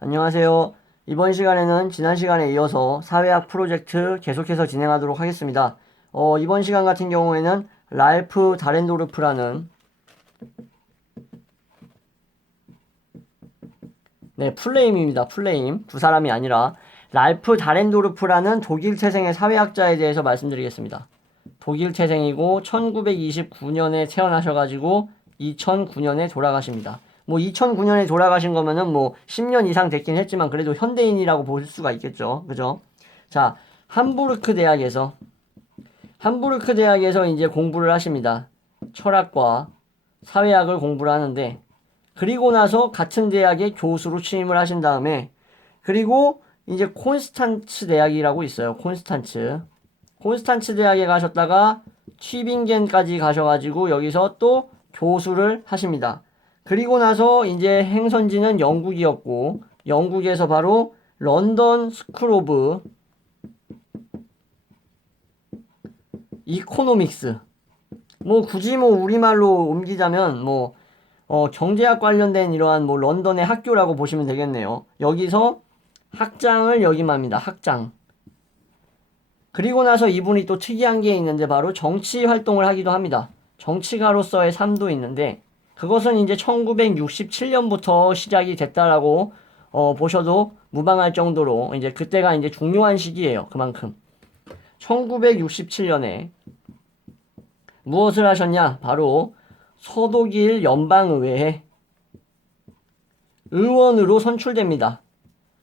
안녕하세요. 이번 시간에는 지난 시간에 이어서 사회학 프로젝트 계속해서 진행하도록 하겠습니다. 어, 이번 시간 같은 경우에는 랄프 다렌도르프라는 네, 플레임입니다. 플레임. 두 사람이 아니라 랄프 다렌도르프라는 독일 태생의 사회학자에 대해서 말씀드리겠습니다. 독일 태생이고 1929년에 태어나셔 가지고 2009년에 돌아가십니다. 뭐 2009년에 돌아가신 거면은 뭐 10년 이상 됐긴 했지만 그래도 현대인이라고 볼 수가 있겠죠. 그죠? 자, 함부르크 대학에서 함부르크 대학에서 이제 공부를 하십니다. 철학과 사회학을 공부를 하는데 그리고 나서 같은 대학에 교수로 취임을 하신 다음에 그리고 이제 콘스탄츠 대학이라고 있어요. 콘스탄츠. 콘스탄츠 대학에 가셨다가 튜빙겐까지 가셔가지고 여기서 또 교수를 하십니다. 그리고 나서 이제 행선지는 영국이었고 영국에서 바로 런던 스쿨 오브 이코노믹스 뭐 굳이 뭐 우리말로 옮기자면 뭐 어, 경제학 관련된 이러한 뭐 런던의 학교라고 보시면 되겠네요. 여기서 학장을 역임합니다. 학장. 그리고 나서 이분이 또 특이한 게 있는데 바로 정치 활동을 하기도 합니다. 정치가로서의 삶도 있는데 그것은 이제 1967년부터 시작이 됐다라고 어, 보셔도 무방할 정도로 이제 그때가 이제 중요한 시기예요. 그만큼. 1967년에 무엇을 하셨냐? 바로 서독일 연방의회에 의원으로 선출됩니다.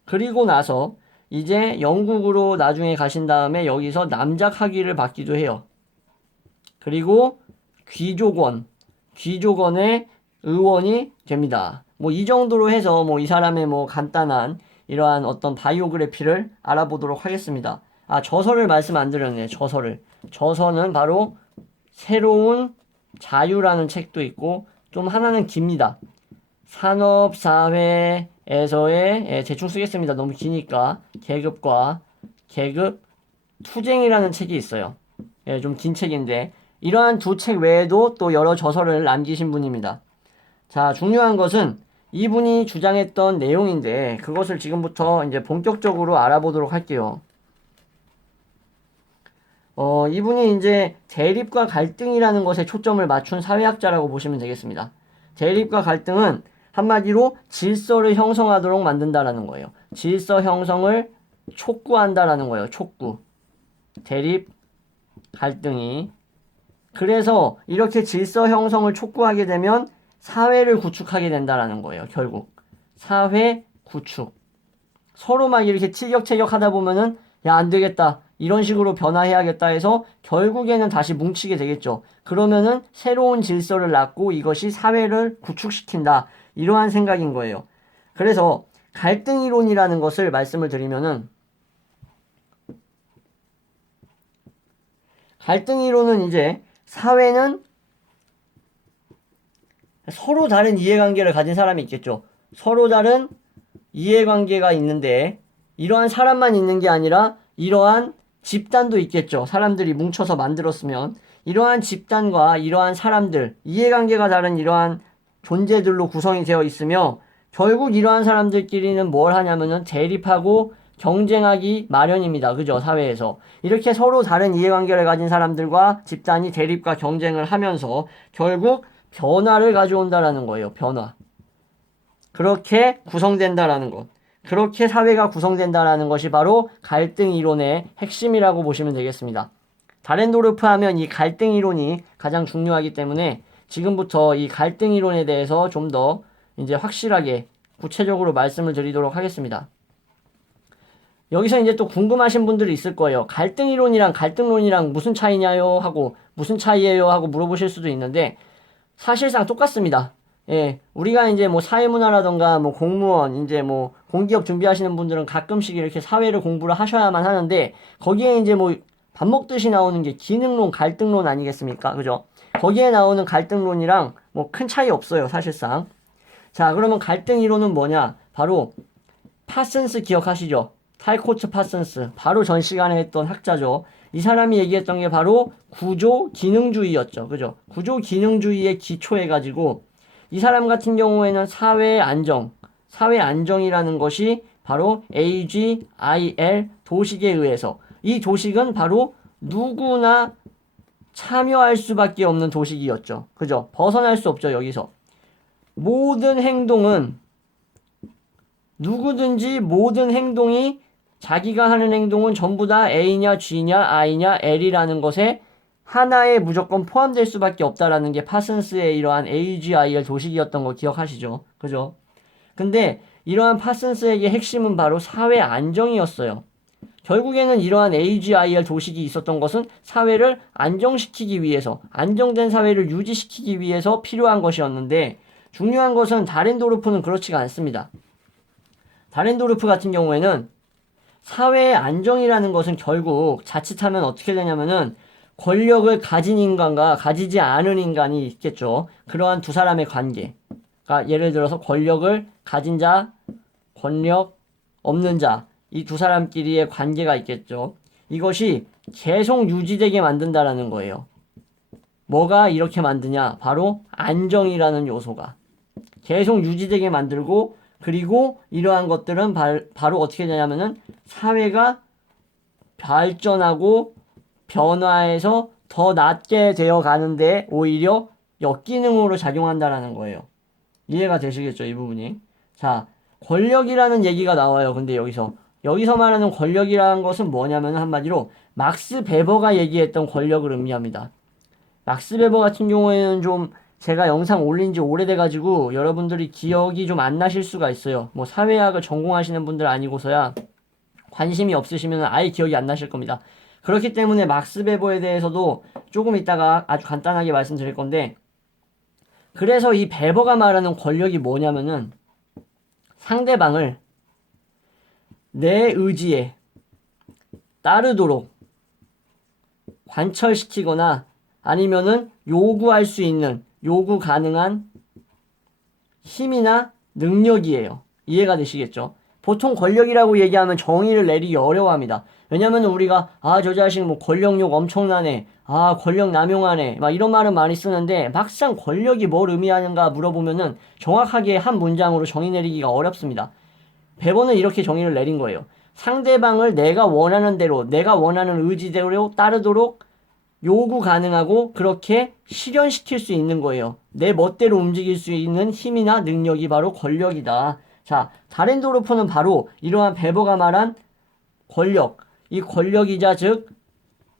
그리고 나서 이제 영국으로 나중에 가신 다음에 여기서 남작 학위를 받기도 해요. 그리고 귀족원, 귀족원의 의원이 됩니다. 뭐 이 정도로 해서 뭐 이 사람의 뭐 간단한 이러한 어떤 바이오그래피를 알아보도록 하겠습니다. 아, 저서를 말씀 안 드렸네. 저서를. 저서는 바로 새로운 자유라는 책도 있고 좀 하나는 깁니다. 산업사회에서의 예, 대충 쓰겠습니다. 너무 기니까 계급과 계급 투쟁이라는 책이 있어요. 예, 좀 긴 책인데 이러한 두 책 외에도 또 여러 저서를 남기신 분입니다. 자, 중요한 것은 이분이 주장했던 내용인데 그것을 지금부터 이제 본격적으로 알아보도록 할게요. 어, 이분이 이제 대립과 갈등이라는 것에 초점을 맞춘 사회학자라고 보시면 되겠습니다. 대립과 갈등은 한마디로 질서를 형성하도록 만든다라는 거예요. 질서 형성을 촉구한다라는 거예요. 촉구. 대립, 갈등이. 그래서 이렇게 질서 형성을 촉구하게 되면 사회를 구축하게 된다라는 거예요. 결국. 사회 구축. 서로 막 이렇게 티격태격 하다 보면은 야, 안 되겠다. 이런 식으로 변화해야겠다 해서 결국에는 다시 뭉치게 되겠죠. 그러면은 새로운 질서를 낳고 이것이 사회를 구축시킨다. 이러한 생각인 거예요. 그래서 갈등 이론이라는 것을 말씀을 드리면은 갈등 이론은 이제 사회는 서로 다른 이해관계를 가진 사람이 있겠죠. 서로 다른 이해관계가 있는데 이러한 사람만 있는 게 아니라 이러한 집단도 있겠죠. 사람들이 뭉쳐서 만들었으면 이러한 집단과 이러한 사람들, 이해관계가 다른 이러한 존재들로 구성이 되어 있으며 결국 이러한 사람들끼리는 뭘 하냐면은 대립하고 경쟁하기 마련입니다. 그죠? 사회에서. 이렇게 서로 다른 이해관계를 가진 사람들과 집단이 대립과 경쟁을 하면서 결국 변화를 가져온다라는 거예요. 변화. 그렇게 구성된다라는 것. 그렇게 사회가 구성된다라는 것이 바로 갈등 이론의 핵심이라고 보시면 되겠습니다. 다렌도르프 하면 이 갈등 이론이 가장 중요하기 때문에 지금부터 이 갈등 이론에 대해서 좀 더 이제 확실하게 구체적으로 말씀을 드리도록 하겠습니다. 여기서 이제 또 궁금하신 분들이 있을 거예요. 갈등 이론이랑 갈등론이랑 무슨 차이냐요? 하고 무슨 차이예요? 하고 물어보실 수도 있는데 사실상 똑같습니다. 예, 우리가 이제 뭐 사회문화라던가 뭐 공무원, 이제 뭐 공기업 준비하시는 분들은 가끔씩 이렇게 사회를 공부를 하셔야만 하는데 거기에 이제 뭐 밥 먹듯이 나오는 게 기능론, 갈등론 아니겠습니까? 그죠? 거기에 나오는 갈등론이랑 뭐 큰 차이 없어요, 사실상. 자, 그러면 갈등 이론은 뭐냐? 바로 파슨스 기억하시죠? 탈코츠 파슨스. 바로 전 시간에 했던 학자죠. 이 사람이 얘기했던 게 바로 구조 기능주의였죠. 그죠? 구조 기능주의에 기초해 가지고 이 사람 같은 경우에는 사회 안정, 사회 안정이라는 것이 바로 AGIL 도식에 의해서 이 도식은 바로 누구나 참여할 수밖에 없는 도식이었죠. 그죠? 벗어날 수 없죠, 여기서. 모든 행동은 누구든지 모든 행동이 자기가 하는 행동은 전부 다 A냐 G냐 I냐 L이라는 것에 하나에 무조건 포함될 수밖에 없다라는 게 파슨스의 이러한 AGIL 도식이었던 거 기억하시죠? 그죠? 근데 이러한 파슨스에게 핵심은 바로 사회 안정이었어요. 결국에는 이러한 AGIR 도식이 있었던 것은 사회를 안정시키기 위해서, 안정된 사회를 유지시키기 위해서 필요한 것이었는데, 중요한 것은 다렌도르프는 그렇지가 않습니다. 다렌도르프 같은 경우에는 사회의 안정이라는 것은 결국 자칫하면 어떻게 되냐면은 권력을 가진 인간과 가지지 않은 인간이 있겠죠. 그러한 두 사람의 관계. 그러니까 예를 들어서 권력을 가진 자, 권력 없는 자, 이 두 사람끼리의 관계가 있겠죠. 이것이 계속 유지되게 만든다라는 거예요. 뭐가 이렇게 만드냐? 바로 안정이라는 요소가. 계속 유지되게 만들고, 그리고 이러한 것들은 바, 바로 어떻게 되냐면은 사회가 발전하고 변화해서 더 낫게 되어 가는데 오히려 역기능으로 작용한다라는 거예요. 이해가 되시겠죠? 이 부분이. 자, 권력이라는 얘기가 나와요. 근데 여기서 여기서 말하는 권력이라는 것은 뭐냐면 한마디로 막스 베버가 얘기했던 권력을 의미합니다. 막스 베버 같은 경우에는 좀 제가 영상 올린 지 오래돼 가지고 여러분들이 기억이 좀 안 나실 수가 있어요. 뭐 사회학을 전공하시는 분들 아니고서야 관심이 없으시면 아예 기억이 안 나실 겁니다. 그렇기 때문에 막스 베버에 대해서도 조금 이따가 아주 간단하게 말씀드릴 건데 그래서 이 베버가 말하는 권력이 뭐냐면은 상대방을 내 의지에 따르도록 관철시키거나 아니면은 요구할 수 있는 요구 가능한 힘이나 능력이에요. 이해가 되시겠죠? 보통 권력이라고 얘기하면 정의를 내리기 어려워합니다. 왜냐면 우리가 아 저 자식 뭐 권력욕 엄청나네 아 권력 남용하네 막 이런 말은 많이 쓰는데 막상 권력이 뭘 의미하는가 물어보면은 정확하게 한 문장으로 정의 내리기가 어렵습니다. 베버는 이렇게 정의를 내린 거예요. 상대방을 내가 원하는 대로 내가 원하는 의지대로 따르도록 요구 가능하고 그렇게 실현시킬 수 있는 거예요. 내 멋대로 움직일 수 있는 힘이나 능력이 바로 권력이다. 자, 다렌도르프는 바로 이러한 베버가 말한 권력, 이 권력이자 즉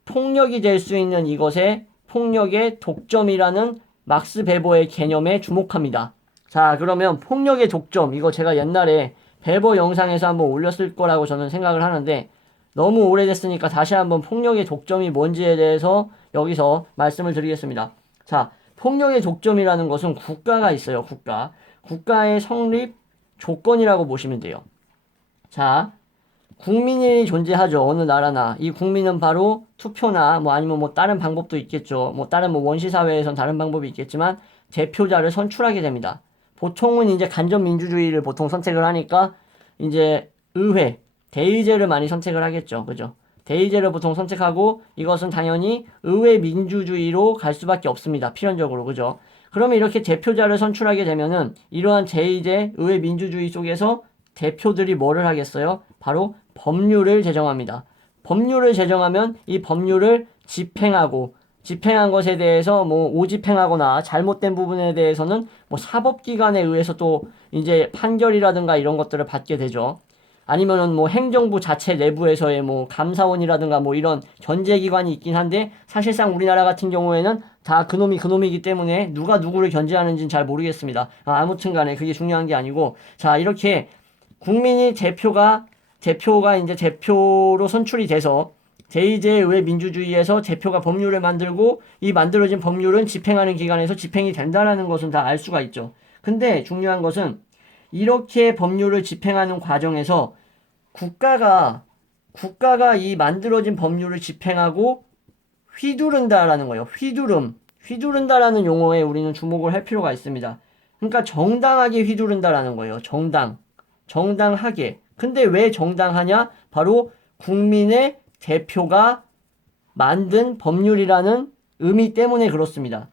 폭력이 될 수 있는 이것의 폭력의 독점이라는 막스 베버의 개념에 주목합니다. 자, 그러면 폭력의 독점, 이거 제가 옛날에 베버 영상에서 한번 올렸을 거라고 저는 생각을 하는데 너무 오래됐으니까 다시 한번 폭력의 독점이 뭔지에 대해서 여기서 말씀을 드리겠습니다. 자, 폭력의 독점이라는 것은 국가가 있어요, 국가. 국가의 성립 조건이라고 보시면 돼요. 자, 국민이 존재하죠. 어느 나라나. 이 국민은 바로 투표나 뭐 아니면 뭐 다른 방법도 있겠죠. 뭐 다른 뭐 원시사회에선 다른 방법이 있겠지만 대표자를 선출하게 됩니다. 보통은 이제 간접 민주주의를 보통 선택을 하니까 이제 의회, 대의제를 많이 선택을 하겠죠. 그죠? 대의제를 보통 선택하고 이것은 당연히 의회 민주주의로 갈 수밖에 없습니다. 필연적으로. 그죠? 그러면 이렇게 대표자를 선출하게 되면은 이러한 제2제 의회 민주주의 속에서 대표들이 뭐를 하겠어요? 바로 법률을 제정합니다. 법률을 제정하면 이 법률을 집행하고 집행한 것에 대해서 뭐 오집행하거나 잘못된 부분에 대해서는 뭐 사법기관에 의해서 또 이제 판결이라든가 이런 것들을 받게 되죠. 아니면은 뭐 행정부 자체 내부에서의 뭐 감사원이라든가 뭐 이런 견제기관이 있긴 한데 사실상 우리나라 같은 경우에는 다 그놈이 그놈이기 때문에 누가 누구를 견제하는지는 잘 모르겠습니다. 아, 아무튼 간에 그게 중요한 게 아니고 자 이렇게 국민이 대표가 대표가 이제 대표로 선출이 돼서 제2제 민주주의에서 대표가 법률을 만들고 이 만들어진 법률은 집행하는 기관에서 집행이 된다라는 것은 다 알 수가 있죠. 근데 중요한 것은 이렇게 법률을 집행하는 과정에서 국가가 국가가 이 만들어진 법률을 집행하고 휘두른다라는 거예요. 휘두름. 휘두른다라는 용어에 우리는 주목을 할 필요가 있습니다. 그러니까 정당하게 휘두른다라는 거예요. 정당. 정당하게. 근데 왜 정당하냐? 바로 국민의 대표가 만든 법률이라는 의미 때문에 그렇습니다.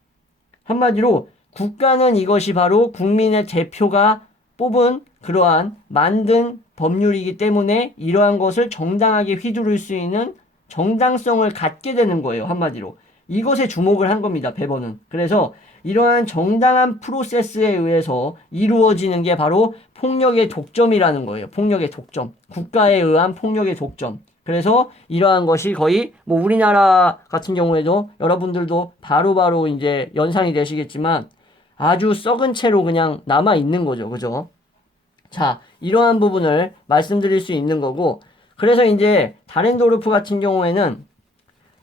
한마디로 국가는 이것이 바로 국민의 대표가 뽑은 그러한 만든 법률이기 때문에 이러한 것을 정당하게 휘두를 수 있는 정당성을 갖게 되는 거예요. 한마디로. 이것에 주목을 한 겁니다. 배번은. 그래서 이러한 정당한 프로세스에 의해서 이루어지는 게 바로 폭력의 독점이라는 거예요. 폭력의 독점. 국가에 의한 폭력의 독점. 그래서 이러한 것이 거의 뭐 우리나라 같은 경우에도 여러분들도 바로바로 이제 연상이 되시겠지만 아주 썩은 채로 그냥 남아 있는 거죠. 그죠? 자, 이러한 부분을 말씀드릴 수 있는 거고 그래서 이제 다렌도르프 같은 경우에는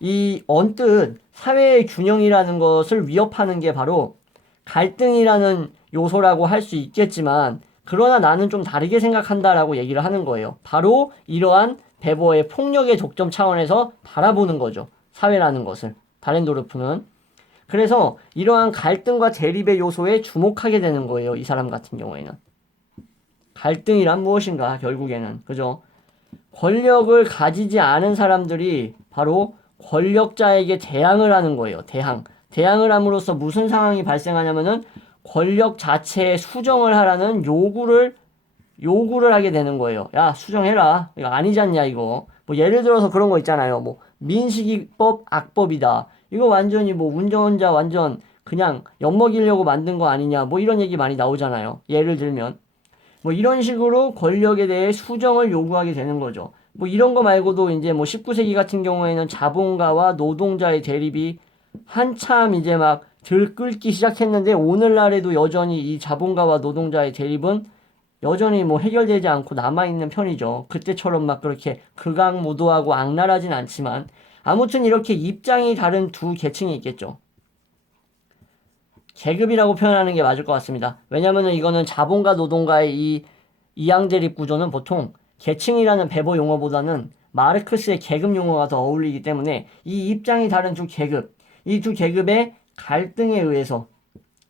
이 언뜻 사회의 균형이라는 것을 위협하는 게 바로 갈등이라는 요소라고 할 수 있겠지만 그러나 나는 좀 다르게 생각한다라고 얘기를 하는 거예요. 바로 이러한 베버의 폭력의 독점 차원에서 바라보는 거죠. 사회라는 것을. 다렌도르프는. 그래서 이러한 갈등과 대립의 요소에 주목하게 되는 거예요. 이 사람 같은 경우에는. 갈등이란 무엇인가, 결국에는. 그죠? 권력을 가지지 않은 사람들이 바로 권력자에게 대항을 하는 거예요. 대항. 대항을 함으로써 무슨 상황이 발생하냐면은 권력 자체에 수정을 하라는 요구를 요구를 하게 되는 거예요. 야, 수정해라. 이거 아니지 않냐, 이거. 뭐 예를 들어서 그런 거 있잖아요. 뭐 민식이법 악법이다. 이거 완전히 뭐 운전자 완전 그냥 엿먹이려고 만든 거 아니냐. 뭐 이런 얘기 많이 나오잖아요. 예를 들면 뭐 이런 식으로 권력에 대해 수정을 요구하게 되는 거죠. 뭐 이런 거 말고도 이제 뭐 19세기 같은 경우에는 자본가와 노동자의 대립이 한참 이제 막 들끓기 시작했는데 오늘날에도 여전히 이 자본가와 노동자의 대립은 여전히 뭐 해결되지 않고 남아있는 편이죠. 그때처럼 막 그렇게 극악무도하고 악랄하진 않지만 아무튼 이렇게 입장이 다른 두 계층이 있겠죠. 계급이라고 표현하는 게 맞을 것 같습니다. 왜냐면은 이거는 자본가 노동가의 이 이양대립 구조는 보통 계층이라는 배보 용어보다는 마르크스의 계급 용어가 더 어울리기 때문에 이 입장이 다른 두 계급, 이 두 계급의 갈등에 의해서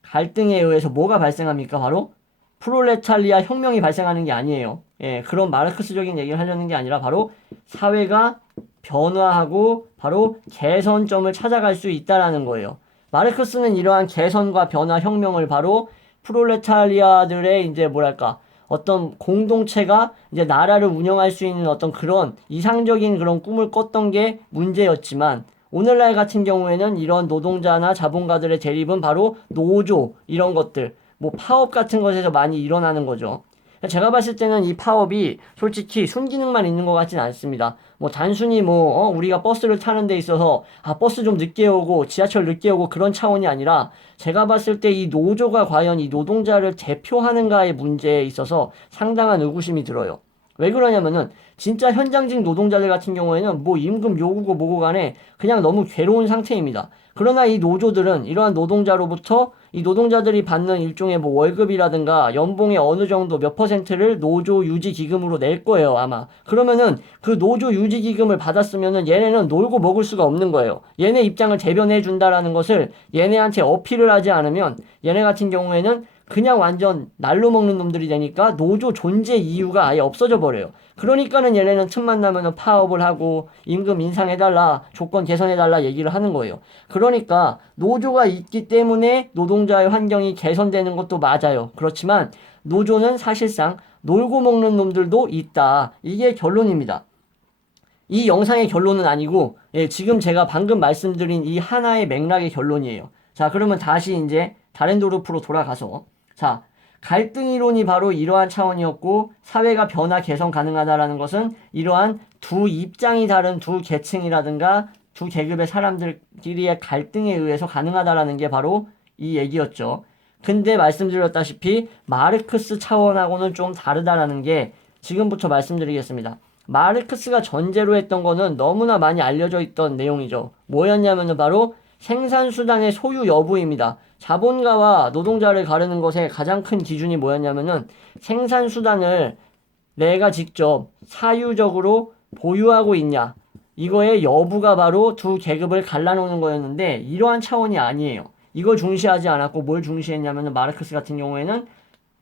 갈등에 의해서 뭐가 발생합니까? 바로 프롤레타리아 혁명이 발생하는 게 아니에요. 예, 그런 마르크스적인 얘기를 하려는 게 아니라 바로 사회가 변화하고 바로 개선점을 찾아갈 수 있다라는 거예요. 마르크스는 이러한 개선과 변화 혁명을 바로 프롤레타리아들의 이제 뭐랄까 어떤 공동체가 이제 나라를 운영할 수 있는 어떤 그런 이상적인 그런 꿈을 꿨던 게 문제였지만 오늘날 같은 경우에는 이런 노동자나 자본가들의 대립은 바로 노조 이런 것들 뭐 파업 같은 것에서 많이 일어나는 거죠. 제가 봤을 때는 이 파업이 솔직히 순기능만 있는 것 같진 않습니다. 뭐 단순히 뭐 어, 우리가 버스를 타는 데 있어서 아 버스 좀 늦게 오고 지하철 늦게 오고 그런 차원이 아니라 제가 봤을 때 이 노조가 과연 이 노동자를 대표하는가의 문제에 있어서 상당한 의구심이 들어요. 왜 그러냐면은 진짜 현장직 노동자들 같은 경우에는 뭐 임금 요구고 뭐고 간에 그냥 너무 괴로운 상태입니다. 그러나 이 노조들은 이러한 노동자로부터 이 노동자들이 받는 일종의 뭐 월급이라든가 연봉의 어느 정도 몇 퍼센트를 노조 유지 기금으로 낼 거예요, 아마. 그러면은 그 노조 유지 기금을 받았으면은 얘네는 놀고 먹을 수가 없는 거예요. 얘네 입장을 대변해 준다라는 것을 얘네한테 어필을 하지 않으면 얘네 같은 경우에는 그냥 완전 날로 먹는 놈들이 되니까 노조 존재 이유가 아예 없어져 버려요. 그러니까는 얘네는 틈만 나면은 파업을 하고 임금 인상해달라, 조건 개선해달라 얘기를 하는 거예요. 그러니까 노조가 있기 때문에 노동자의 환경이 개선되는 것도 맞아요. 그렇지만 노조는 사실상 놀고 먹는 놈들도 있다. 이게 결론입니다. 이 영상의 결론은 아니고, 예, 지금 제가 방금 말씀드린 이 하나의 맥락의 결론이에요. 자, 그러면 다시 이제 다렌도르프로 돌아가서 자, 갈등 이론이 바로 이러한 차원이었고 사회가 변화 개선 가능하다라는 것은 이러한 두 입장이 다른 두 계층이라든가 두 계급의 사람들끼리의 갈등에 의해서 가능하다라는 게 바로 이 얘기였죠. 근데 말씀드렸다시피 마르크스 차원하고는 좀 다르다라는 게 지금부터 말씀드리겠습니다. 마르크스가 전제로 했던 거는 너무나 많이 알려져 있던 내용이죠. 뭐였냐면은 바로 생산수단의 소유 여부입니다. 자본가와 노동자를 가르는 것의 가장 큰 기준이 뭐였냐면은 생산수단을 내가 직접 사유적으로 보유하고 있냐. 이거의 여부가 바로 두 계급을 갈라놓는 거였는데 이러한 차원이 아니에요. 이걸 중시하지 않았고 뭘 중시했냐면은 마르크스 같은 경우에는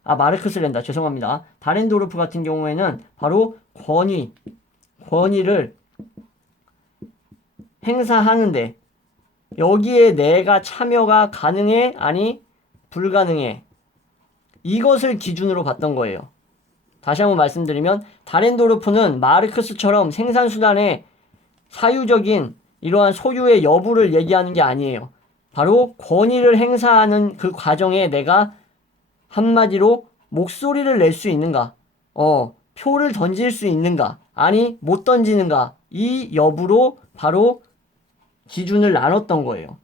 아 마르크스랜다 죄송합니다. 다렌도르프 같은 경우에는 바로 권위 권위를 행사하는데 여기에 내가 참여가 가능해? 아니, 불가능해. 이것을 기준으로 봤던 거예요. 다시 한번 말씀드리면 다렌도르프는 마르크스처럼 생산수단의 사유적인 이러한 소유의 여부를 얘기하는 게 아니에요. 바로 권위를 행사하는 그 과정에 내가 한마디로 목소리를 낼 수 있는가, 어, 표를 던질 수 있는가, 아니, 못 던지는가, 이 여부로 바로 기준을 나눴던 거예요.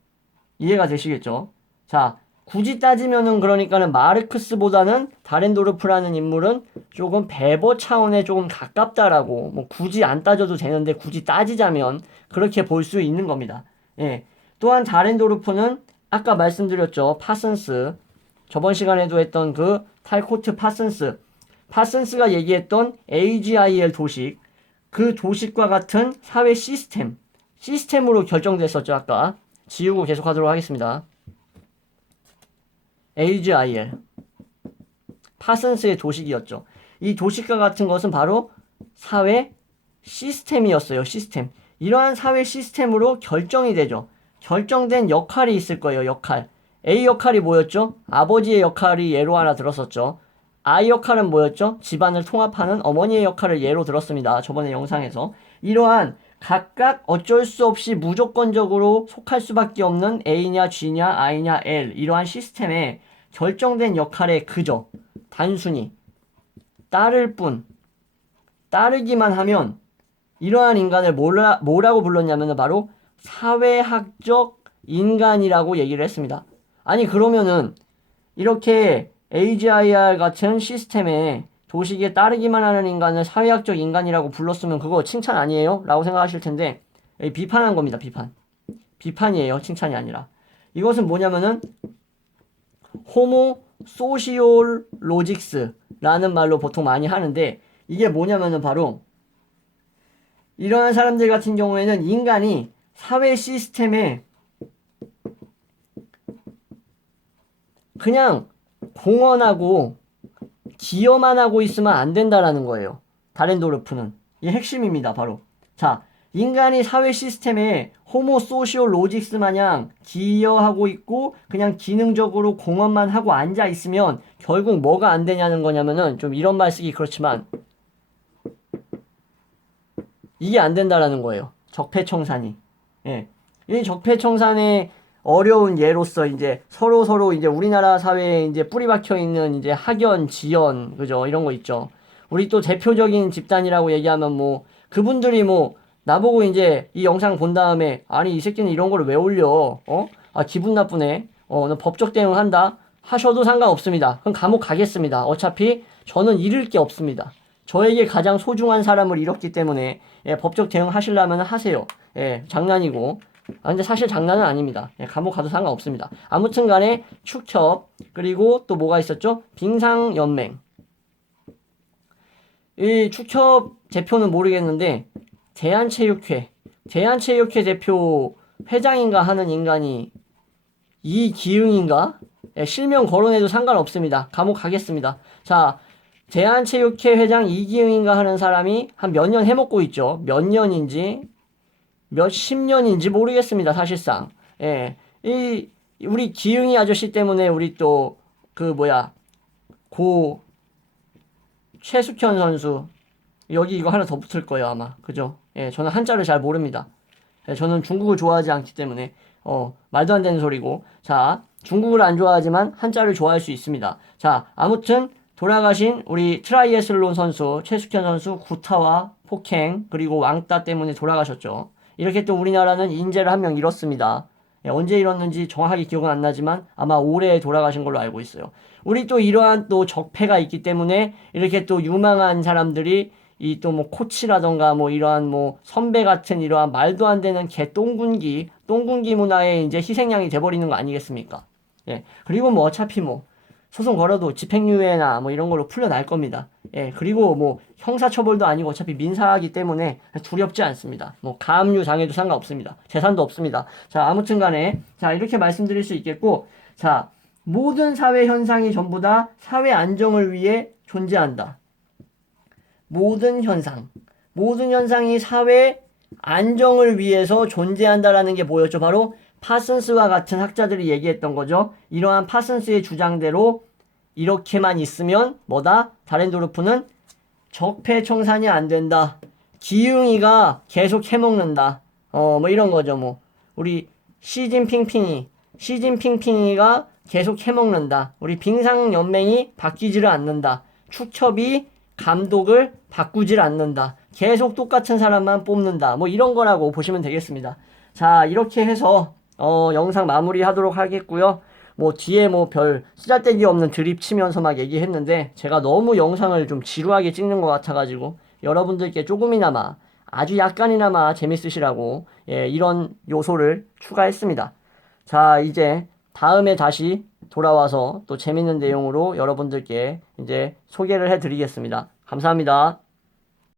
이해가 되시겠죠? 자, 굳이 따지면은 그러니까는 마르크스보다는 다렌도르프라는 인물은 조금 베버 차원에 조금 가깝다라고 뭐 굳이 안 따져도 되는데 굳이 따지자면 그렇게 볼 수 있는 겁니다. 예. 또한 다렌도르프는 아까 말씀드렸죠. 파슨스. 저번 시간에도 했던 그 탈코트 파슨스. 파슨스가 얘기했던 AGIL 도식. 그 도식과 같은 사회 시스템. 시스템으로 결정됐었죠. 아까. 지우고 계속 하도록 하겠습니다. AGIL. 파슨스의 도식이었죠. 이 도식과 같은 것은 바로 사회 시스템이었어요. 시스템. 이러한 사회 시스템으로 결정이 되죠. 결정된 역할이 있을 거예요. 역할. A 역할이 뭐였죠? 아버지의 역할이 예로 하나 들었었죠. I 역할은 뭐였죠? 집안을 통합하는 어머니의 역할을 예로 들었습니다. 저번에 영상에서. 이러한 각각 어쩔 수 없이 무조건적으로 속할 수밖에 없는 A냐 G냐 I냐 L 이러한 시스템에 결정된 역할에 그저 단순히 따를 뿐 따르기만 하면 이러한 인간을 뭐라, 뭐라고 불렀냐면 바로 사회학적 인간이라고 얘기를 했습니다. 아니 그러면은 이렇게 AGIR 같은 시스템에 도식에 따르기만 하는 인간을 사회학적 인간이라고 불렀으면 그거 칭찬 아니에요? 라고 생각하실 텐데 예, 비판한 겁니다. 비판. 비판이에요. 칭찬이 아니라. 이것은 뭐냐면은 호모 소시올 로직스라는 말로 보통 많이 하는데 이게 뭐냐면은 바로 이러한 사람들 같은 경우에는 인간이 사회 시스템에 그냥 공헌하고 기여만 하고 있으면 안 된다라는 거예요. 다렌도르프는. 이 핵심입니다, 바로. 자, 인간이 사회 시스템에 호모 소시오 로직스 마냥 기여하고 있고 그냥 기능적으로 공헌만 하고 앉아 있으면 결국 뭐가 안 되냐는 거냐면은 좀 이런 말 쓰기 그렇지만 이게 안 된다라는 거예요. 적폐청산이. 예. 이 적폐청산의 어려운 예로서 이제 서로 서로 이제 우리나라 사회에 이제 뿌리 박혀 있는 이제 학연, 지연, 그죠? 이런 거 있죠. 우리 또 대표적인 집단이라고 얘기하면 뭐 그분들이 뭐 나보고 이제 이 영상 본 다음에 아니 이 새끼는 이런 거를 왜 올려? 어? 아 기분 나쁘네. 어, 너 법적 대응한다. 하셔도 상관없습니다. 그럼 감옥 가겠습니다. 어차피 저는 잃을 게 없습니다. 저에게 가장 소중한 사람을 잃었기 때문에 예, 법적 대응 하시려면 하세요. 예, 장난이고. 아, 근데 사실 장난은 아닙니다. 예, 감옥 가도 상관없습니다. 아무튼 간에 축협, 그리고 또 뭐가 있었죠? 빙상연맹. 이 축협 대표는 모르겠는데, 대한체육회, 대한체육회 대표 회장인가 하는 인간이 이기흥인가? 예, 실명 거론해도 상관없습니다. 감옥 가겠습니다. 자, 대한체육회 회장 이기흥인가 하는 사람이 한 몇 년 해먹고 있죠. 몇 년인지, 몇십 년인지 모르겠습니다. 사실상. 예. 이, 우리 기흥이 아저씨 때문에 우리 또, 그 뭐야, 고, 최숙현 선수. 여기 이거 하나 더 붙을 거예요, 아마. 그죠? 예, 저는 한자를 잘 모릅니다. 예, 저는 중국을 좋아하지 않기 때문에, 어, 말도 안 되는 소리고. 자, 중국을 안 좋아하지만 한자를 좋아할 수 있습니다. 자, 아무튼, 돌아가신 우리 트라이애슬론 선수, 최숙현 선수, 구타와 폭행, 그리고 왕따 때문에 돌아가셨죠. 이렇게 또 우리나라는 인재를 한 명 잃었습니다. 예, 언제 잃었는지 정확하게 기억은 안 나지만 아마 올해 돌아가신 걸로 알고 있어요. 우리 또 이러한 또 적폐가 있기 때문에 이렇게 또 유망한 사람들이 이 또 뭐 코치라던가 뭐 이러한 뭐 선배 같은 이러한 말도 안 되는 개 똥군기, 똥군기 문화의 이제 희생양이 돼버리는 거 아니겠습니까? 예. 그리고 뭐 어차피 뭐 소송 걸어도 집행유예나 뭐 이런 걸로 풀려날 겁니다. 예, 그리고 뭐 형사처벌도 아니고 어차피 민사하기 때문에 두렵지 않습니다. 뭐 가압류 당해도 상관없습니다. 재산도 없습니다. 자, 아무튼 간에 자, 이렇게 말씀드릴 수 있겠고 자, 모든 사회 현상이 전부 다 사회 안정을 위해 존재한다. 모든 현상, 모든 현상이 사회 안정을 위해서 존재한다라는 게 뭐였죠? 바로 파슨스와 같은 학자들이 얘기했던 거죠. 이러한 파슨스의 주장대로 이렇게만 있으면 뭐다? 다렌도르프는 적폐청산이 안 된다. 기웅이가 계속 해먹는다. 어, 뭐 이런 거죠, 뭐. 우리 시진핑핑이, 시진핑핑이가 계속 해먹는다. 우리 빙상연맹이 바뀌지를 않는다. 축협이 감독을 바꾸질 않는다. 계속 똑같은 사람만 뽑는다. 뭐 이런 거라고 보시면 되겠습니다. 자, 이렇게 해서, 어, 영상 마무리 하도록 하겠고요. 뭐 뒤에 뭐 별 쓰잘데기 없는 드립 치면서 막 얘기했는데 제가 너무 영상을 좀 지루하게 찍는 것 같아가지고 여러분들께 조금이나마 아주 약간이나마 재밌으시라고 예, 이런 요소를 추가했습니다. 자 이제 다음에 다시 돌아와서 또 재밌는 내용으로 여러분들께 이제 소개를 해드리겠습니다. 감사합니다.